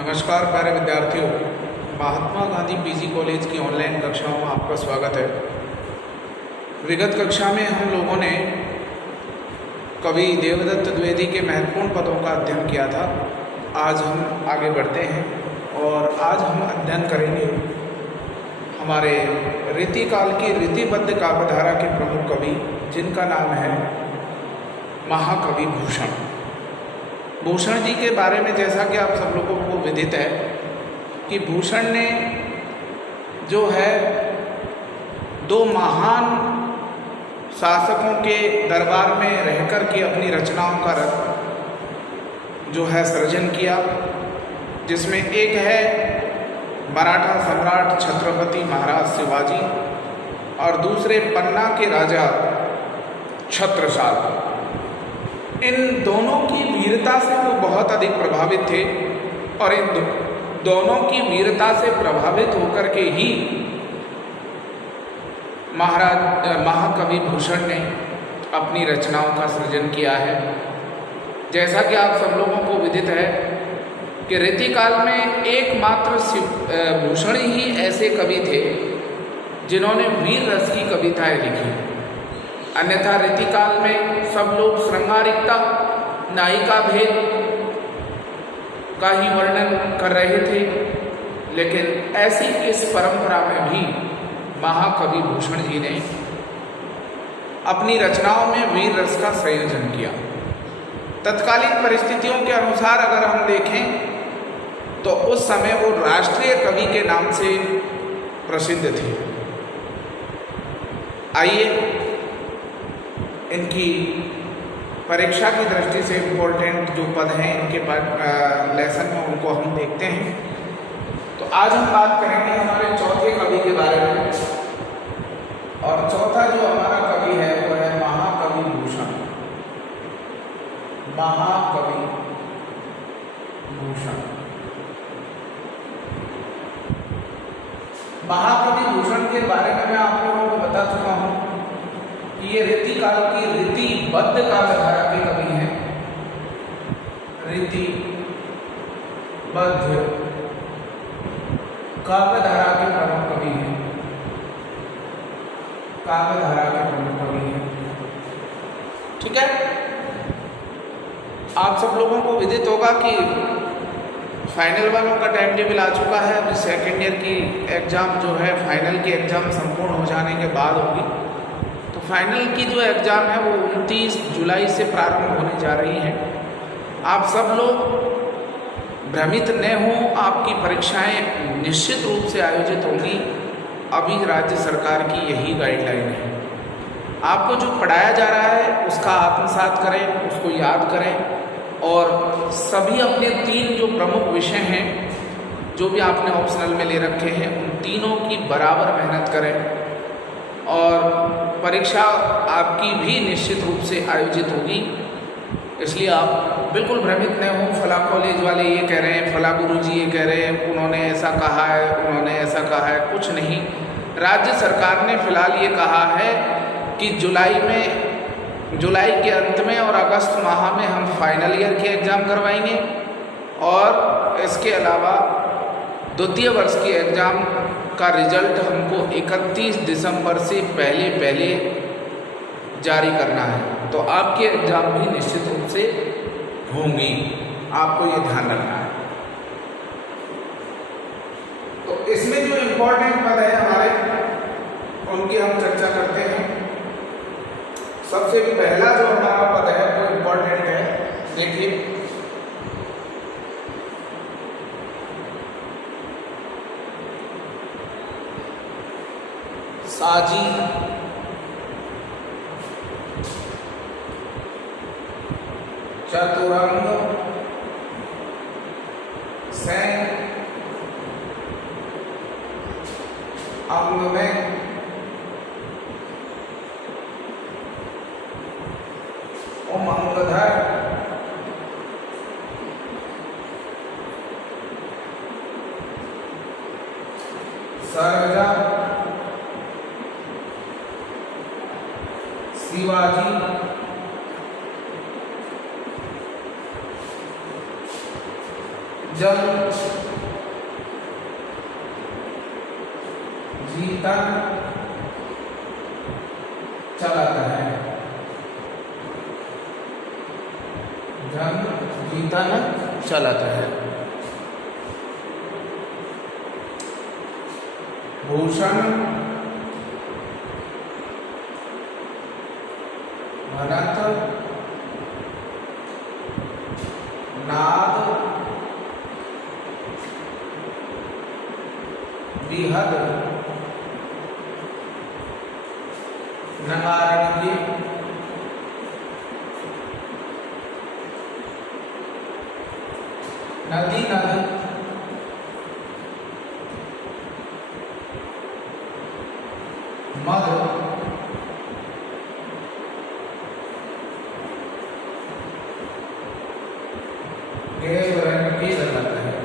नमस्कार प्यारे विद्यार्थियों, महात्मा गांधी पीजी कॉलेज की ऑनलाइन कक्षाओं में आपका स्वागत है। विगत कक्षा में हम लोगों ने कवि देवदत्त द्विवेदी के महत्वपूर्ण पदों का अध्ययन किया था। आज हम आगे बढ़ते हैं और आज हम अध्ययन करेंगे हमारे रीतिकाल की रीतिबद्ध काव्यधारा के प्रमुख कवि, जिनका नाम है महाकवि भूषण। भूषण जी के बारे में जैसा कि आप सब लोगों को विदित है कि भूषण ने जो है दो महान शासकों के दरबार में रहकर के अपनी रचनाओं का जो है सृजन किया, जिसमें एक है मराठा सम्राट छत्रपति महाराज शिवाजी और दूसरे पन्ना के राजा छत्रसाल। इन दोनों की वीरता से वो बहुत अधिक प्रभावित थे और इन दोनों की वीरता से प्रभावित होकर के ही महाकवि भूषण ने अपनी रचनाओं का सृजन किया है। जैसा कि आप सब लोगों को विदित है कि रीतिकाल में एकमात्र भूषण ही ऐसे कवि थे जिन्होंने वीर रस की कविताएं लिखी। अन्यथा रीतिकाल में सब लोग श्रृंगारिकता, नायिका भेद का ही वर्णन कर रहे थे, लेकिन ऐसी इस परंपरा में भी महाकवि भूषण जी ने अपनी रचनाओं में वीर रस का संयोजन किया। तत्कालीन परिस्थितियों के अनुसार अगर हम देखें तो उस समय वो राष्ट्रीय कवि के नाम से प्रसिद्ध थे। आइए इनकी परीक्षा की दृष्टि से इम्पोर्टेंट जो पद हैं इनके लेसन में उनको हम देखते हैं। तो आज हम बात करेंगे हमारे चौथे कवि के बारे में, और चौथा जो हमारा कवि है वो है महाकवि भूषण। महाकवि भूषण महाकवि भूषण के बारे में मैं आप लोगों को बता चुका हूँ कि ये रीतिकाल की रीतिबद्ध काव्यधारा के कवि हैं। रीतिबद्ध काव्यधारा के प्रमुख कवि हैं। काव्यधारा के प्रमुख कवि हैं। ठीक है, आप सब लोगों को विदित होगा कि फाइनल वालों का टाइम टेबल आ चुका है। अभी सेकेंड ईयर की एग्ज़ाम जो है, फाइनल की एग्ज़ाम संपूर्ण हो जाने के बाद होगी। तो फाइनल की जो एग्ज़ाम है वो 29 जुलाई से प्रारंभ होने जा रही है। आप सब लोग भ्रमित न हों, आपकी परीक्षाएं निश्चित रूप से आयोजित होंगी। अभी राज्य सरकार की यही गाइडलाइन है। आपको जो पढ़ाया जा रहा है उसका आत्मसात करें, उसको याद करें, और सभी अपने 3 जो प्रमुख विषय हैं जो भी आपने ऑप्शनल में ले रखे हैं उन तीनों की बराबर मेहनत करें। और परीक्षा आपकी भी निश्चित रूप से आयोजित होगी, इसलिए आप बिल्कुल भ्रमित न हो। फला कॉलेज वाले ये कह रहे हैं, फला गुरुजी ये कह रहे हैं, उन्होंने ऐसा कहा है, उन्होंने ऐसा कहा है, कुछ नहीं। राज्य सरकार ने फिलहाल ये कहा है कि जुलाई के अंत में और अगस्त माह में हम फाइनल ईयर के एग्ज़ाम करवाएंगे, और इसके अलावा द्वितीय वर्ष की एग्ज़ाम का रिजल्ट हमको 31 दिसंबर से पहले जारी करना है। तो आपके एग्ज़ाम भी निश्चित रूप से होंगी, आपको ये ध्यान रखना है। तो इसमें जो इम्पोर्टेंट पद है हमारे, उनकी हम चर्चा करते हैं। सबसे पहला जो हमारा पद है वो इम्पोर्टेंट है। देखिए, साजी चतुरंग सैन अंग में उमंगधर सरजा शिवाजी जंग जीतन चलत है, जंग जीतन चलत है। भूषण भनत नाद बिहद नगारण्य नदी नद मद गैर की जरूरत है।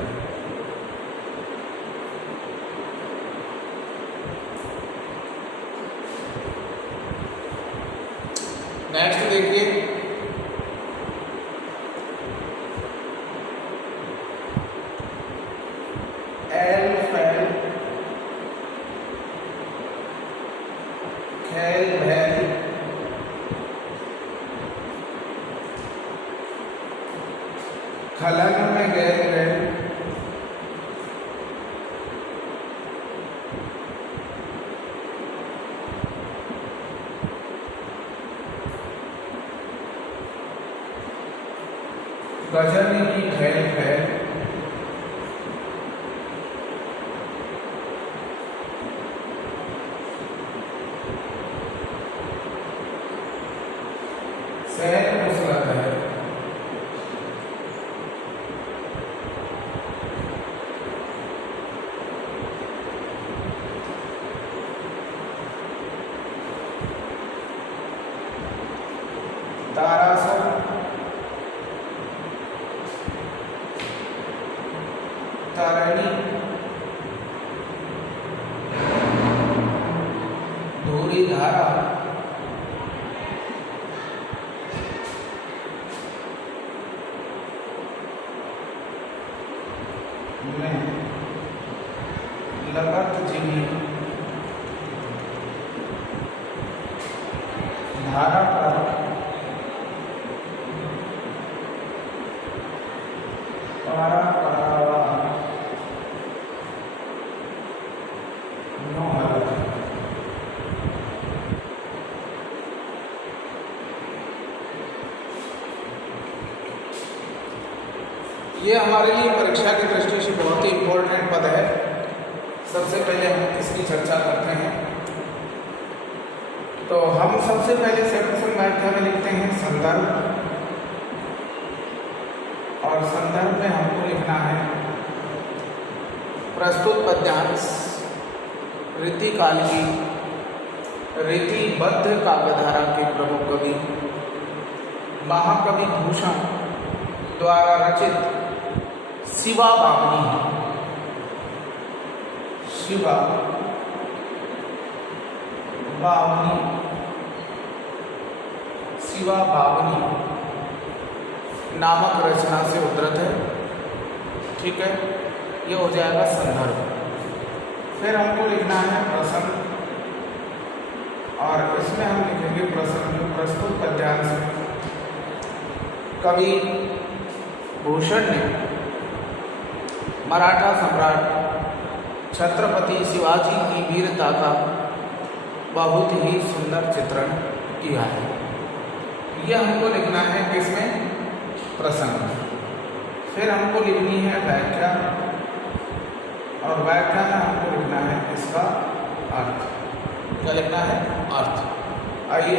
नेक्स्ट देखिए, एल फैल खेल भैल खलन में गैल गैल गजन की खैल खैल सैन मुसलत है। तारासन तारणी धूरी धारा में लगत जिमी धारा पर पारा परावा नो हरत। ये हमारे लिए परीक्षा की दृष्टि से बहुत ही इम्पोर्टेंट पद है। सबसे पहले हम इसकी चर्चा करते हैं। तो हम सबसे पहले सेक्शन व्याख्या में लिखते हैं संदर्भ, और संदर्भ में हमको लिखना है प्रस्तुत पद्यांश रीतिकाल की रीतिबद्ध काव्यधारा के प्रमुख कवि महाकवि भूषण द्वारा रचित शिवा बावनी, शिवा बावनी, शिवा बावनी नामक रचना से उद्धृत है। ठीक है, ये हो जाएगा संदर्भ। फिर हमको लिखना है प्रसंग, और इसमें हम लिखेंगे प्रसंग प्रस्तुत पद्यांश कवि भूषण ने मराठा सम्राट छत्रपति शिवाजी की वीरता का बहुत ही सुंदर चित्रण किया है। यह हमको लिखना है किसमें? प्रसंग। फिर हमको लिखनी है व्याख्या, और व्याख्या में हमको लिखना है इसका अर्थ। क्या लिखना है? अर्थ। आइए,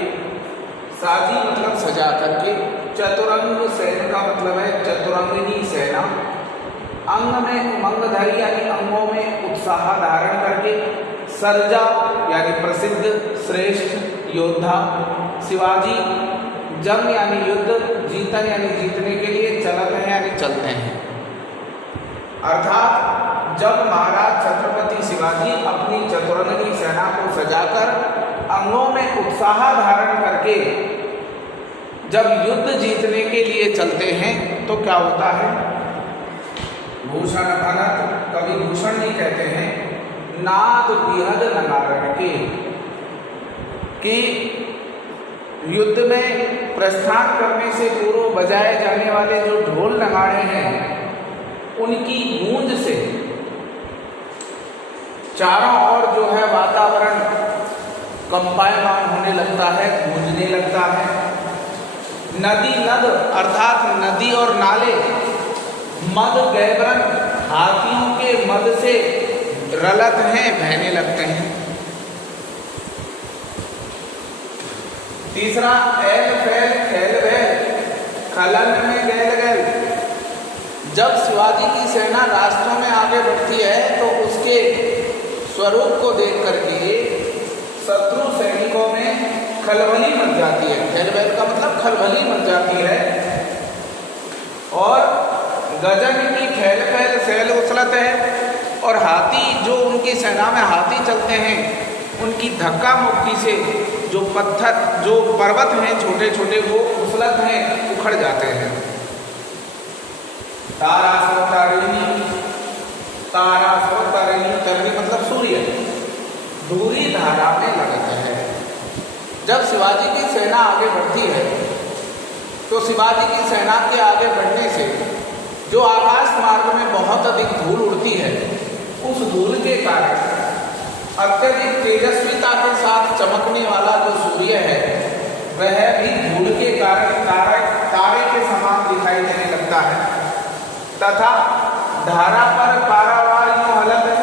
साजी मतलब सजा करके, चतुरंग सेन का मतलब है चतुरंगिनी सेना, अंग में उमंगधारी यानी अंगों में उत्साह धारण करके, सर्जा यानी प्रसिद्ध श्रेष्ठ योद्धा, शिवाजी जंग यानी युद्ध, जीतन यानी जीतने के लिए, चलत है यानी चलते हैं। अर्थात जब महाराज छत्रपति शिवाजी अपनी चतुरंगिनी सेना को सजाकर अंगों में उत्साह धारण करके जब युद्ध जीतने के लिए चलते हैं तो क्या होता है? भूषण भनत कवि भूषण जी कहते हैं नाद बिहद नगारण के, कि युद्ध में प्रस्थान करने से पूर्व बजाए जाने वाले जो ढोल नगाड़े हैं उनकी गूंज से चारों ओर जो है वातावरण कंपायमान होने लगता है, गूंजने लगता है। नदी नद अर्थात नदी और नाले मद गैबरन हाथियों के मद से रलत हैं, बहने लगते हैं। तीसरा ऐल फैल खैल वैल खलन में गैल गैल, जब शिवाजी की सेना रास्तों में आगे बढ़ती है तो उसके स्वरूप को देख करके शत्रु सैनिकों में खलबली मच जाती है। खैल वैल का मतलब खलबली मच जाती है। और गजन की खैल फैल सैल उछलत है, और हाथी जो उनकी सेना में हाथी चलते हैं उनकी धक्का मुक्की से जो पत्थर जो पर्वत हैं छोटे छोटे वो उछलत हैं, उखड़ जाते हैं। तारा सो तारिणी, तारा सो तारिणी, तारिणी मतलब सूर्य, दूरी धारा में लगता है। जब शिवाजी की सेना आगे बढ़ती है तो शिवाजी की सेना के आगे बढ़ने से जो आकाश मार्ग में बहुत अधिक धूल उड़ती है, उस धूल के कारण अत्यधिक तेजस्विता के साथ चमकने वाला जो सूर्य है वह भी धूल के कारण तारे के समान दिखाई देने लगता है। तथा धारा पर पारावार यूं हलत है,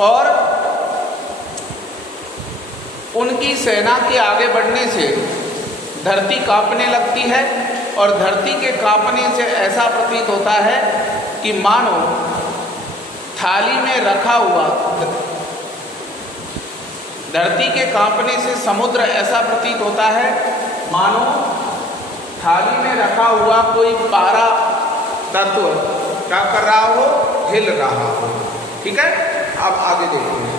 और उनकी सेना के आगे बढ़ने से धरती कांपने लगती है, और धरती के कांपने से ऐसा प्रतीत होता है कि मानो थाली में रखा हुआ, धरती के कांपने से समुद्र ऐसा प्रतीत होता है मानो थाली में रखा हुआ कोई पारा तत्व क्या कर रहा हो, हिल रहा हो। ठीक है, अब आगे देखिए।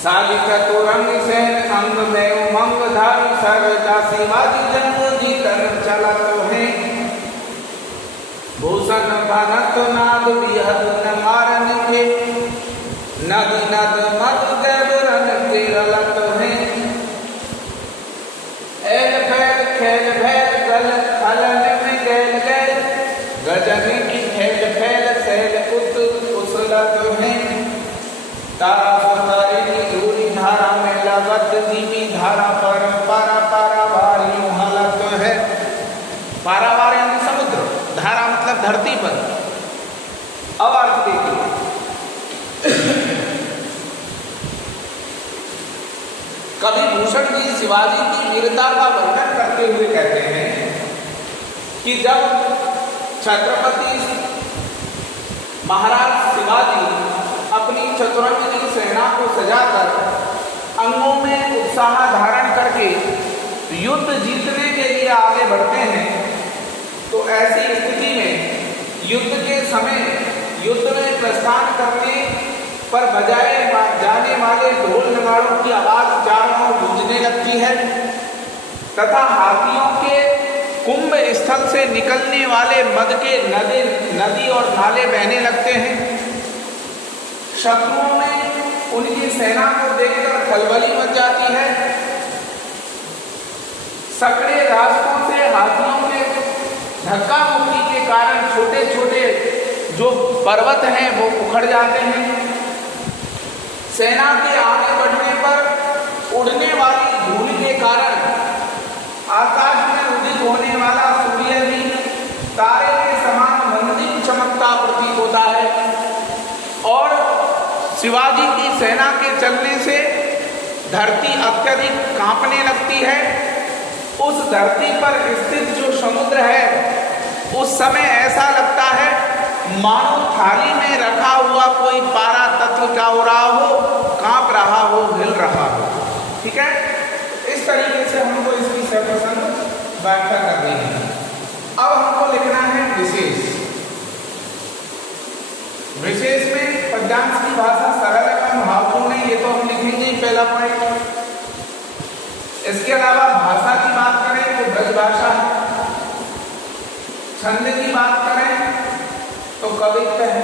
सालिक तुरंग सेन अंग में उमंग धारी सरजा शिवाजी जंग जीतन चलत है। भूषण भनत नाद बिहद न मारन के, नद नद मद गैबरन के रलत है। ऐल फैल खैल भैल गल खलन में गैल गैल, गजन की खैल फैल सैल उछलत है। तारा तारिणी दूरी धारा में लगत धीमी धारा पर पारा पारावार यूं हलत है। पारावार यानी समुद्र, धारा मतलब धरती पर। अब अर्थ देखिए, कवि भूषण जी शिवाजी की वीरता का वर्णन करते हुए कहते हैं कि जब छत्रपति महाराज शिवाजी अपनी चतुरंगिनी सेना को सजाकर अंगों में उत्साह धारण करके युद्ध जीतने के लिए आगे बढ़ते हैं, तो ऐसी स्थिति में युद्ध के समय युद्ध में प्रस्थान करने पर बजाए जाने वाले ढोल नगाड़ों की आवाज चारों ओर गूंजने लगती है, तथा हाथियों के कुंभ स्थल से निकलने वाले मद के नदी और नाले बहने लगते हैं। शत्रुओं में उनकी सेना को देखकर खलबली मच जाती है। सकड़े रास्तों से हाथियों के धक्का मुक्की के कारण छोटे छोटे जो पर्वत हैं वो उखड़ जाते हैं। सेना के आगे बढ़ने पर उड़ने वाली धूल के कारण आकाश में उदित होने वाला सूर्य भी तारे के समान मंदिर चमकता प्रतीत होता है, और शिवाजी की सेना के चलने से धरती अत्यधिक कांपने लगती है। उस धरती पर स्थित जो समुद्र है उस समय ऐसा लगता है मानो थाली में रखा हुआ कोई पारा तत्व क्या हो रहा हो, कांप रहा हो, हिल रहा हो। ठीक है, इस तरीके से हमको इसकी सप्रसंग व्याख्या करनी है। अब हमको लिखना है विशेष। कवित्व है।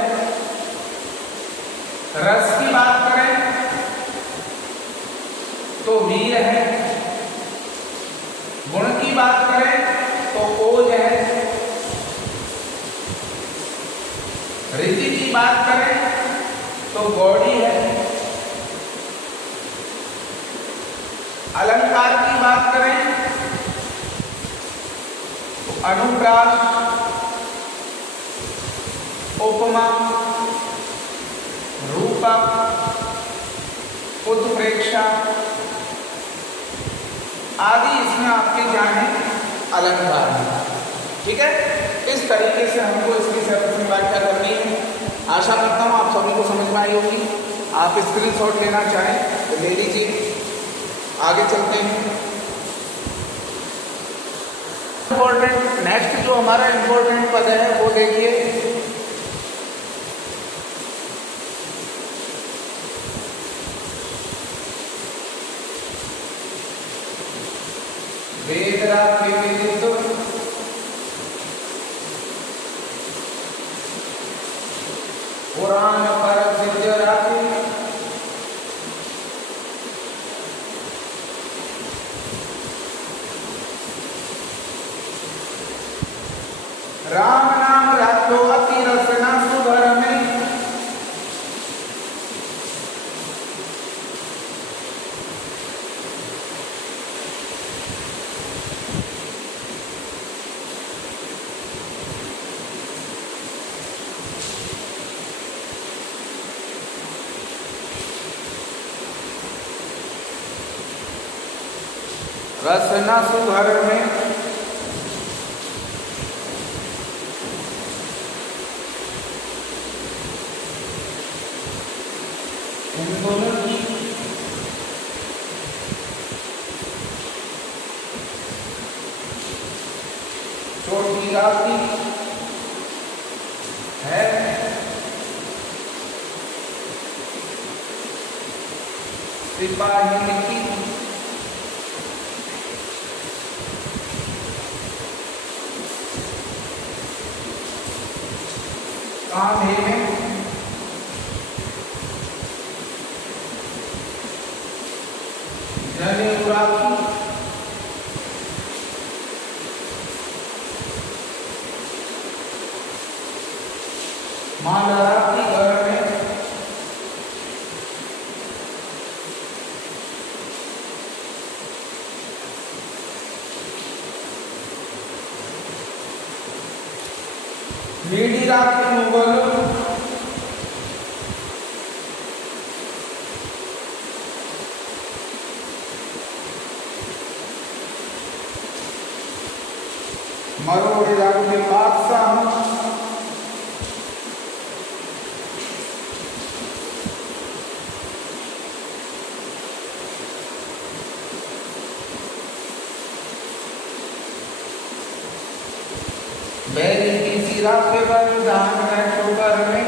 रस की बात करें तो वीर है। गुण की बात करें तो ओज है। रीति की बात करें तो गौड़ी है। अलंकार की बात करें तो अनुप्रास, उपमा, रूपक, उत्प्रेक्षा आदि इसमें आपके क्या है, अलंकार है। ठीक है, इस तरीके से हमको इसकी सर्वप्रथम व्याख्या करनी है। आशा करता हूँ आप सभी को समझ में आई होगी। आप स्क्रीनशॉट लेना चाहें तो ले लीजिए। आगे चलते हैं। इम्पोर्टेंट नेक्स्ट जो हमारा इम्पोर्टेंट पद है वो देखिए, वेदराग विदित पुराण पर सिद्ध राखी राम नाम राखो अति रसना सुधर में। रसना सुधर में इन दोनों की चोटी राखी है। सिपाही की कांधे में जनेऊ राखी। माला राखी घर में। मीडी राखी मुगल। मरोड़ राखी बादशाह। बैरी की सिरा के बलिदान में ठोकर में।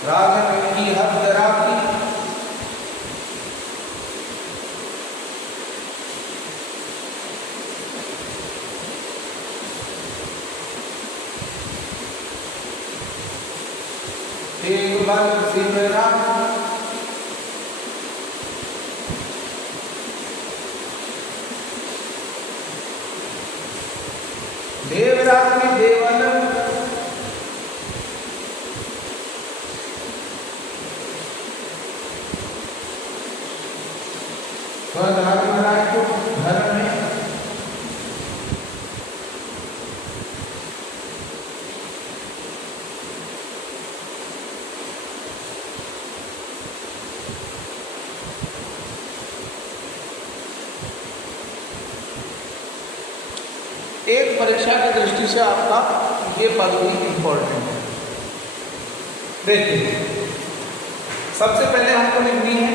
राजन की हद राखी। एक बार सिद्ध राखी। देवराज में देवल। घर में एक परीक्षा की दृष्टि से आपका ये पद भी इंपॉर्टेंट है। देखिए, सबसे पहले हमको लिखनी है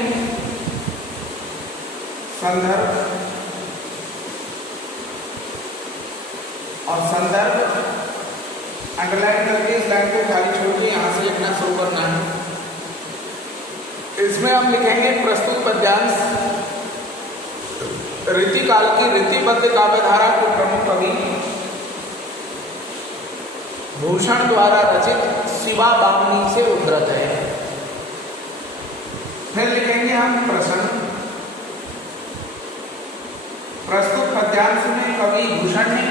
संदर्भ और संदर्भ अंडरलाइन करके इस लाइन को खाली छोड़ के यहाँ से लिखना शुरू करना है। इसमें हम लिखेंगे प्रस्तुत पद्यांश रीतिकाल की रीतिबद्ध काव्यधारा को प्रमुख कवि भूषण द्वारा रचित शिवा बामनी से उद्धृत है। फिर लिखेंगे हम प्रश्न। प्रस्तुत पद्यांश में कवि भूषण ने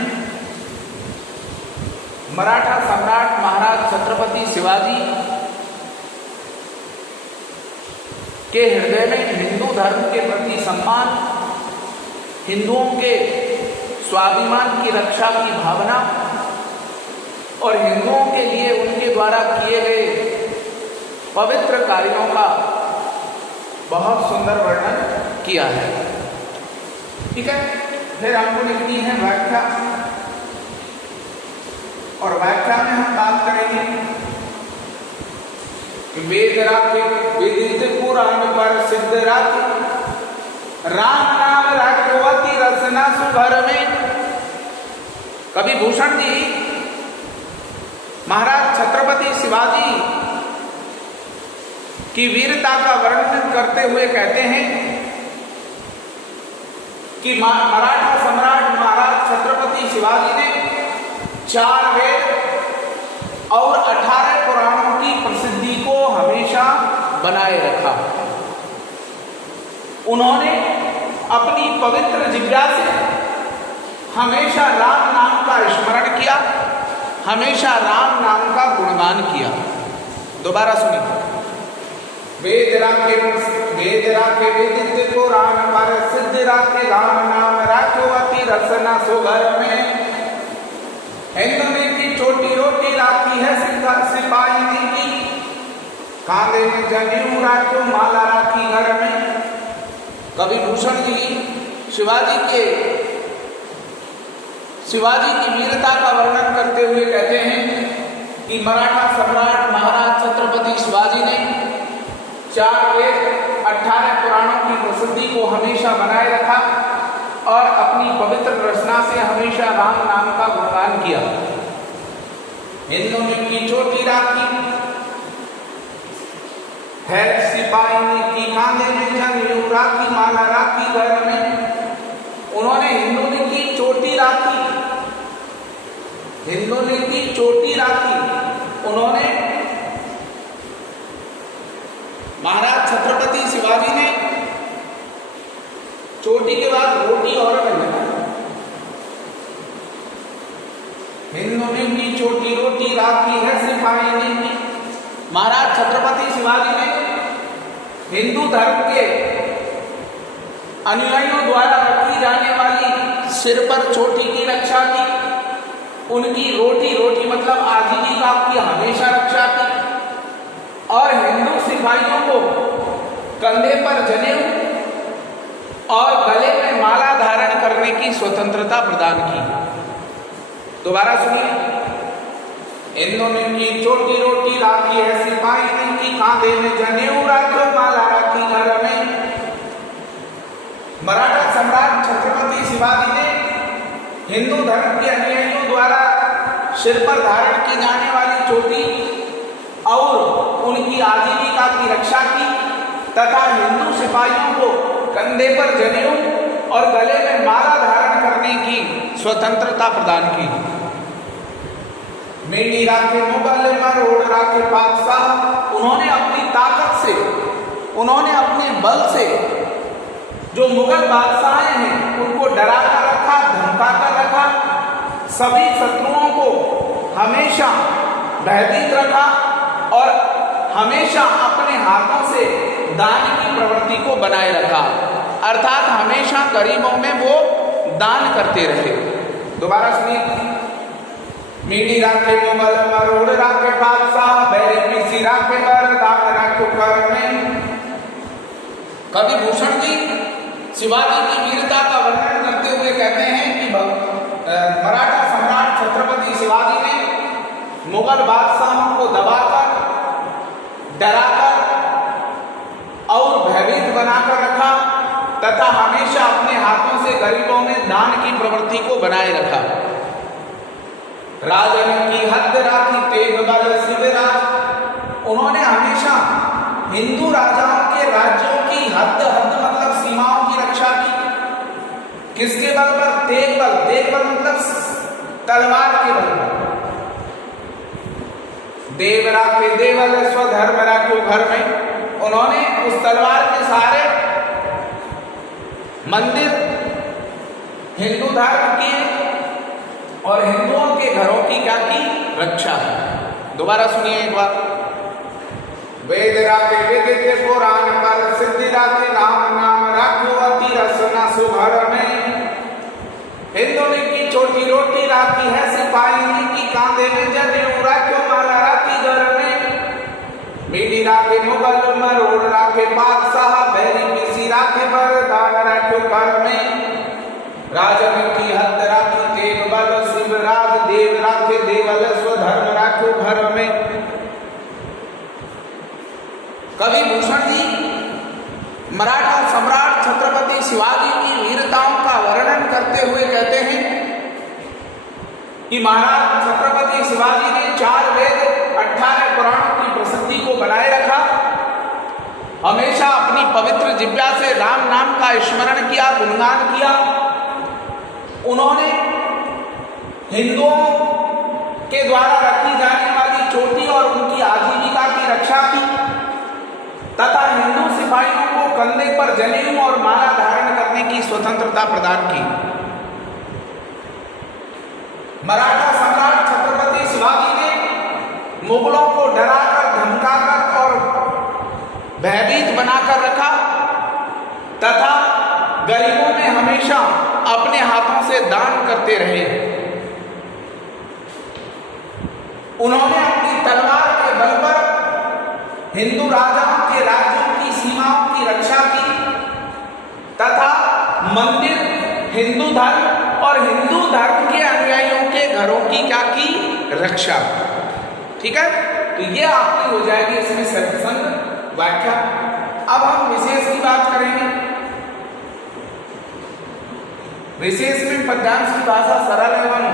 मराठा सम्राट महाराज छत्रपति शिवाजी के हृदय में हिंदू धर्म के प्रति सम्मान, हिंदुओं के स्वाभिमान की रक्षा की भावना और हिंदुओं के लिए उनके द्वारा किए गए पवित्र कार्यों का बहुत सुंदर वर्णन किया है। ठीक है, फिर हमको लिखनी है व्याख्या, और व्याख्या में हम बात करेंगे वेद राखे वेदित पुराण पर सिद्ध राखे राम नाम राखवती रसना सुभर में। कवि भूषण जी महाराज छत्रपति शिवाजी की वीरता का वर्णन करते हुए कहते हैं कि मराठा सम्राट महाराज छत्रपति शिवाजी ने 4 वेद और 18 पुराणों की प्रसिद्धि को हमेशा बनाए रखा। उन्होंने अपनी पवित्र जिह्वा से हमेशा राम नाम का स्मरण किया, हमेशा राम नाम का गुणगान किया। दोबारा सुनिए। वेद राखे वेदित पुराण पर सिद्ध राखे राम नाम राखवती रसना सुभर में। हिंदू की छोटी रोटी राखी है सिपाही ने की, कांधे में जनेऊ राखो माला राखी घर में। कवि भूषण जी शिवाजी की वीरता का वर्णन करते हुए कहते हैं कि मराठा सम्राट महाराज छत्रपति शिवाजी ने 4 वेद 18 पुराणों की प्रसिद्धि को हमेशा बनाए रखा और अपनी पवित्र रचना से हमेशा राम नाम का गुणगान किया। हिंदू ने की छोटी राखी है सिपाही ने की, कांधे में जनेऊ राखी माला राखी घर में। उन्होंने हिंदू ने की चोटी राखी, हिंदू ने की चोटी राखी। उन्होंने महाराज छत्रपति शिवाजी ने चोटी के बाद रोटी और बनाया। हिंदू ने की चोटी रोटी राखी है सिपाही ने की। महाराज छत्रपति शिवाजी ने हिंदू धर्म के अनुयायियों द्वारा रखी जाने वाली सिर पर चोटी की रक्षा की। उनकी रोटी मतलब आजीविका की हमेशा रक्षा की और हिंदू सिपाहियों को कंधे पर जनेऊ और गले में माला धारण करने की स्वतंत्रता प्रदान की। दोबारा सुनिए। हिंदू ने की छोटी रोटी राखी है सिपाही ने की, कांधे में जनेऊ राखो माला राखी घर में। मराठा सम्राट छत्रपति शिवाजी ने हिंदू धर्म के अनुयायियों द्वारा सिर पर धारण की जाने वाली चोटी और उनकी आजीविका की रक्षा की तथा हिंदू सिपाहियों को कंधे पर जनेऊ और गले में माला धारण करने की स्वतंत्रता प्रदान की। मेनी राखे मुगल मरोड़ राखे बादशाह। उन्होंने अपनी ताकत से, उन्होंने अपने बल से जो मुगल बादशाह हैं उनको डरा कर रखा, धमका कर रखा, सभी शत्रुओं को हमेशा भयभीत रखा और हमेशा अपने हाथों से दान की प्रवृत्ति को बनाए रखा, अर्थात हमेशा गरीबों में वो दान करते रहे। दोबारा सुनिए। मीठी राखे मुगल मरोड़ राखे बादशाह, बैरे पीसी राखे बरदान राखो कर में। कवि भूषण जी शिवाजी की वीरता का वर्णन करते हुए कहते हैं कि मराठा सम्राट छत्रपति शिवाजी ने मुगल बादशाहों को दबाकर, डराकर और भयभीत बनाकर रखा तथा हमेशा अपने हाथों से गरीबों में दान की प्रवृत्ति को बनाए रखा। राजन की हद राखी तेग बल शिवराज, उन्होंने हमेशा हिंदू राजाओं के राज्यों की हद मतलब सीमाओं की रक्षा की। किसके बल पर? तेग बल। तेग बल मतलब तलवार के बल पर। देव राखे देवल स्वधर्म राखो घर में, उन्होंने उस तलवार के सहारे मंदिर हिंदू धर्म किए और हिंदुओं के घरों की क्या की? रक्षा। दोबारा सुनिए एक बार। वेद राखे वेदित्य पुराण पर, सिद्धि राखे राम नाम राखो अति रसना सुभर में। हिंदू ने की छोटी रोटी राखी है सिपाही ने की कांधे में जनेऊ राखो माला राखी घर में। मीठी राखे मुगल मरोड़ राखे बादशाह, बैरी पीसी राखे बरदान राखो घर में। राजन की हद राखी तेग बल शिवराज, देव राखे देवल स्वधर्म राखो घर में। कवि भूषण जी मराठा सम्राट छत्रपति शिवाजी की वीरताओं का वर्णन करते हुए कहते हैं कि महाराज छत्रपति शिवाजी ने 4 वेद 18 पुराणों की प्रसिद्धि को बनाए रखा। हमेशा अपनी पवित्र जिह्वा से राम नाम का स्मरण किया, गुणगान किया। उन्होंने हिंदुओं के द्वारा रखी जाने वाली चोटी और उनकी आजीविका की रक्षा की तथा हिंदू सिपाहियों को कंधे पर जनेऊ और माला धारण करने की स्वतंत्रता प्रदान की। मराठा सम्राट छत्रपति शिवाजी ने मुगलों को डराकर, धमकाकर और भयभीत बनाकर रखा तथा गरीबों में हमेशा अपने हाथों से दान करते रहे। उन्होंने अपनी तलवार के बल पर हिंदू राजाओं के राज्यों की सीमाओं की रक्षा की तथा मंदिर, हिंदू धर्म और हिंदू धर्म के अनुयायियों के घरों की क्या की? रक्षा। ठीक है, तो ये आपकी हो जाएगी इसमें सर्वसंग व्याख्या। अब हम विशेष की बात करेंगे। विशेष में पद्यांश की भाषा सरल एवं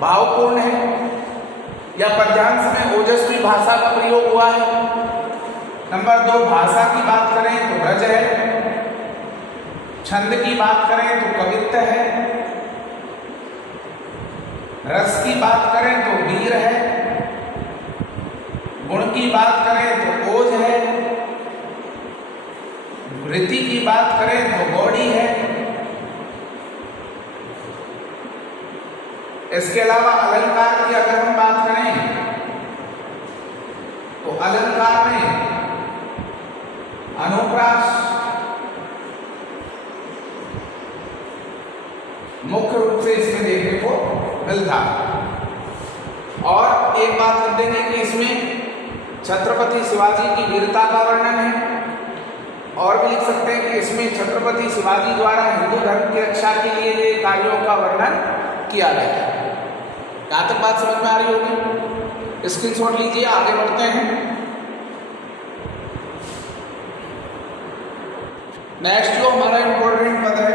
भावपूर्ण है या पद्यांश में ओजस्वी भाषा का प्रयोग हुआ है। नंबर 2, भाषा की बात करें तो ब्रज है। छंद की बात करें तो कवित्व है। रस की बात करें तो वीर है। गुण की बात करें तो ओज है। वृत्ति की बात करें तो गौड़ी है। इसके अलावा अलंकार की अगर हम बात करें तो अलंकार में अनुप्रास मुख्य रूप से इसमें देखने को मिलता। और एक बात लिख देंगे कि इसमें छत्रपति शिवाजी की वीरता का वर्णन है। और भी लिख सकते हैं कि इसमें छत्रपति शिवाजी द्वारा हिंदू धर्म की रक्षा के लिए ये कार्यों का वर्णन किया गया है। यहाँ तक बात समझ में आ रही होगी? स्क्रीनशॉट लीजिए, आगे बढ़ते हैं। नेक्स्ट जो हमारा इंपॉर्टेंट पद है,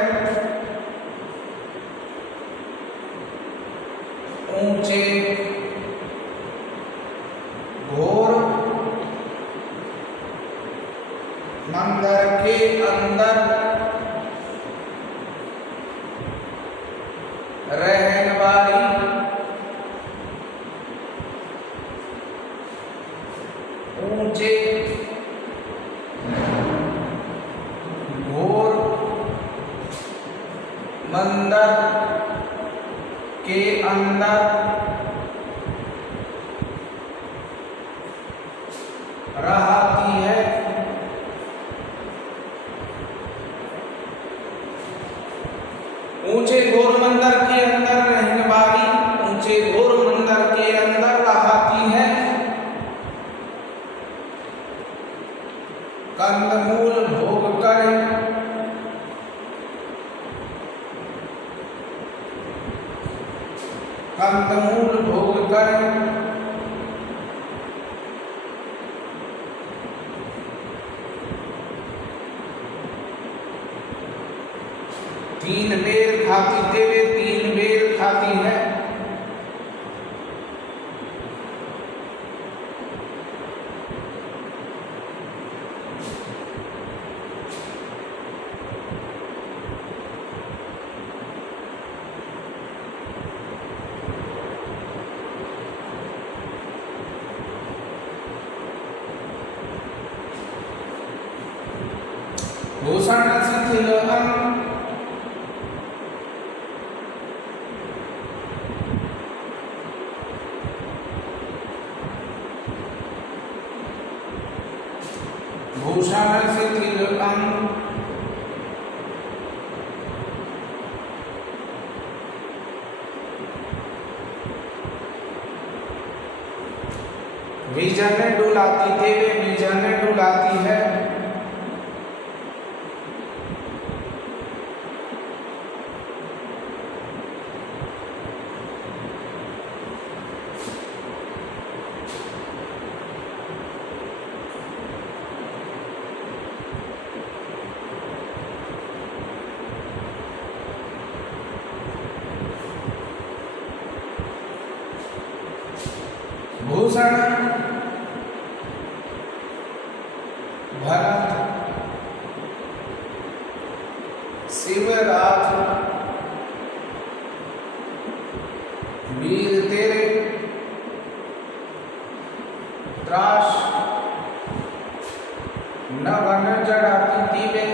ऊंचे घोर मंदिर के अंदर रहने वाली ऊंचे घोर मंदिर के अंदर रहती है। ऊंचे घोर मंदिर के अंदर रहने वाली, ऊंचे घोर मंदिर के अंदर रहती है। कंदमूल भोग कर कंदमूल भोग कर तीन बेर खाती तेरे तीन बेर खाती है। भूषण शिथिल अंग भूषण शिथिल अंग विजन डुलाती तेरे विजन डुलाती है। भूषण भरत शिवराज वीर तेरे त्रास नवन जड़ाती दीवे।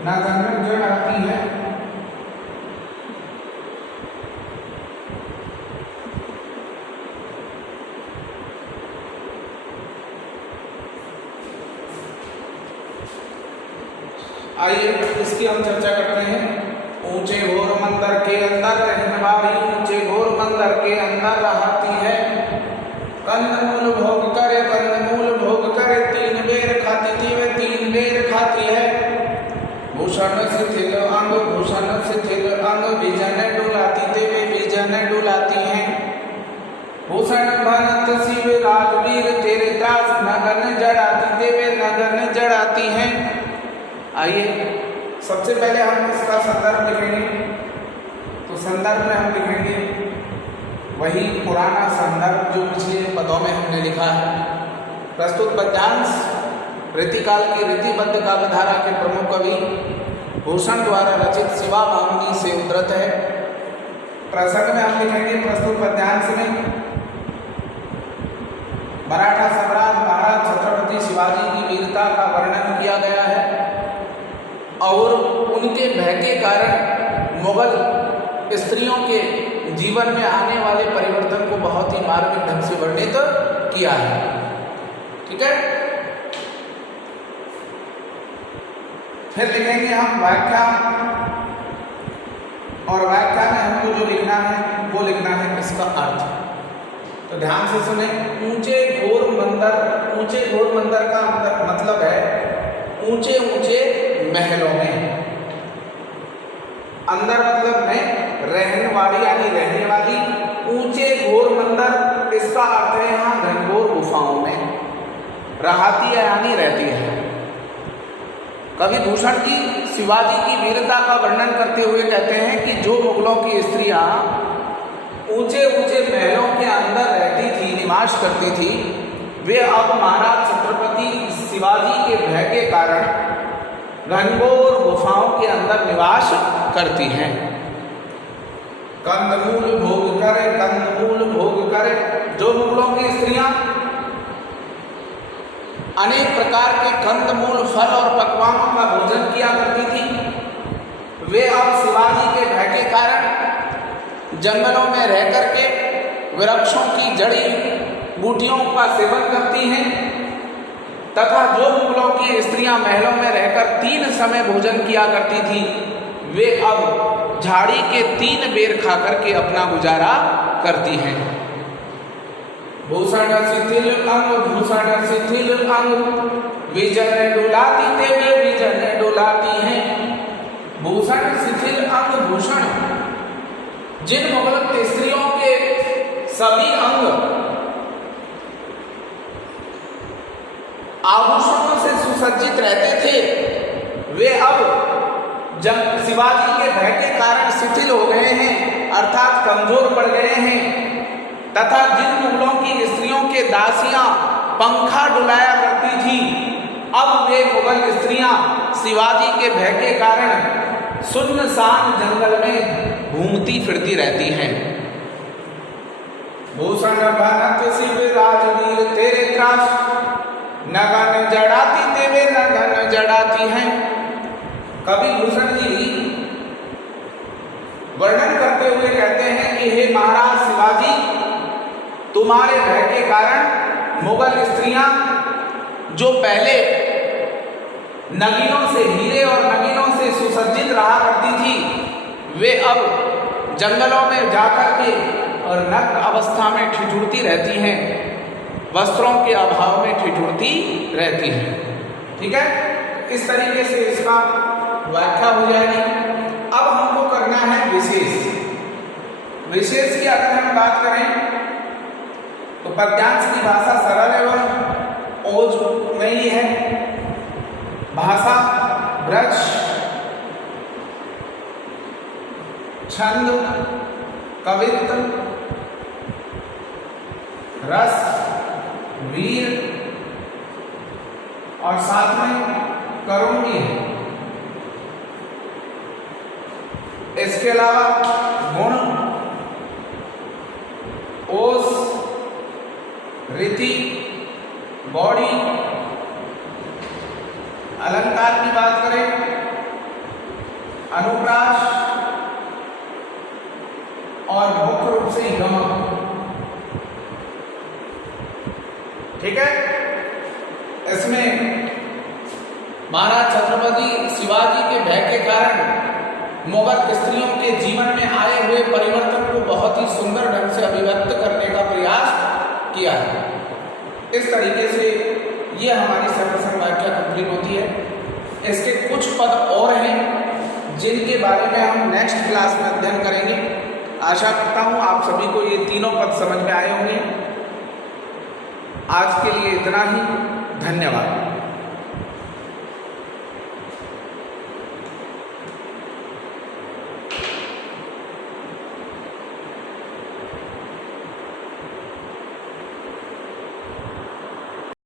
नगन जड़ाती है। आइए इसकी हम चर्चा करते हैं। ऊंचे घोर मंदिर के अंदर रहने वाली ऊंचे घोर मंदिर के अंदर रहती है। कंदमूल भोग करे तीन बेर खाती थी वे तीन बेर खाती है। भूषण शिथिल अंग विजन डुलाती ते वे विजन डुलाती हैं। भूषण भरत शिव राजवीर तेरे त्रास नगन जड़ाती ते वे नगन जड़ाती हैं। आइए सबसे पहले हम इसका संदर्भ लिखेंगे। तो संदर्भ में हम लिखेंगे वही पुराना संदर्भ जो पिछले पदों में हमने लिखा है। प्रस्तुत पद्यांश रीतिकाल की रीतिबद्ध काव्यधारा के प्रमुख कवि भूषण द्वारा रचित शिवा भावनी से उद्धृत है। प्रसंग में हम लिखेंगे प्रस्तुत पद्यांश में मराठा सम्राट महाराज छत्रपति शिवाजी की वीरता का वर्णन किया गया है और उनके भय के कारण मुगल स्त्रियों के जीवन में आने वाले परिवर्तन को बहुत ही मार्मिक ढंग से वर्णित किया है। ठीक है, फिर लिखेंगे हम व्याख्या और व्याख्या में हमको जो लिखना है वो लिखना है इसका अर्थ। तो ध्यान से सुने। ऊंचे घोर मंदिर का मतलब है ऊंचे ऊंचे महलों में। अंदर मतलब में रहने वाली यानी रहने वाली। ऊंचे घोर मंदिर इसका अर्थ है यहाँ घनघोर गुफाओं में रहती है यानी रहती है। कवि भूषण की शिवाजी की वीरता का वर्णन करते हुए कहते हैं कि जो मुगलों की स्त्रियां ऊंचे ऊंचे महलों के अंदर रहती थी, निवास करती थी, वे अब महाराज छत्रपति शिवाजी के भय के कारण घनघोर गुफाओं के अंदर निवास करती हैं। कंदमूल भोग करे जो मुगलों की स्त्रियां अनेक प्रकार के कंदमूल फल और पकवानों का भोजन किया करती थी, वे अब शिवाजी के भय के कारण जंगलों में रह करके वृक्षों की जड़ी बूटियों का सेवन करती हैं तथा जो मुगलों की स्त्रियां महलों में रहकर 3 समय भोजन किया करती थी, वे अब झाड़ी के 3 बेर खा करके अपना गुजारा करती हैं। भूषण शिथिल अंग विजन डुलाती ते वे विजन डुलाती हैं। भूषण शिथिल अंग भूषण जिन मुगल स्त्रियों के सभी अंग सुसज्जित रहते थे वे अब जब शिवाजी के भय के कारण शिथिल हो गए हैं, अर्थात कमजोर पड़ गए हैं, तथा जिन मुगलों की स्त्रियों के दासियां पंखा डुलाया करती थी, अब वे मुगल स्त्रियां शिवाजी के भय के कारण सुनसान जंगल में घूमती फिरती रहती हैं। भूषण भनत शिव राजवीर तेरे त्रास, नगन जड़ाती तेवे नगन जड़ाती हैं। कवि भूषण जी वर्णन करते हुए कहते हैं कि हे महाराज शिवाजी, तुम्हारे भय के कारण मुगल स्त्रियां जो पहले नगीनों से, हीरे और नगीनों से सुसज्जित रहा करती थी, वे अब जंगलों में जाकर के और नग्न अवस्था में ठिठुरती रहती हैं, वस्त्रों के अभाव में ठिठुरती रहती हैं। ठीक है, इस तरीके से इसका व्याख्या हो जाएगी। अब हमको करना है विशेष। विशेष की अगर हम बात करें तो पद्यांश की भाषा सरल एवं ओज में ही है। भाषा, ब्रज, छंद, कवित्व, रस, वीर और साथ में करुण भी है। इसके अलावा गुण, ओस, रीति, बॉडी, अलंकार की बात करें, अनुप्रास और मुख्य रूप से गमक। ठीक है, इसमें महाराज छत्रपति शिवाजी के भय के कारण मुगल स्त्रियों के जीवन में आए हुए परिवर्तन को बहुत ही सुंदर ढंग से अभिव्यक्त करने का प्रयास किया है। इस तरीके से ये हमारी सर्वसंग व्याख्या कंप्लीट होती है। इसके कुछ पद और हैं जिनके बारे में हम नेक्स्ट क्लास में अध्ययन करेंगे। आशा करता हूँ आप सभी को ये तीनों पद समझ में आए होंगे। आज के लिए इतना ही, धन्यवाद।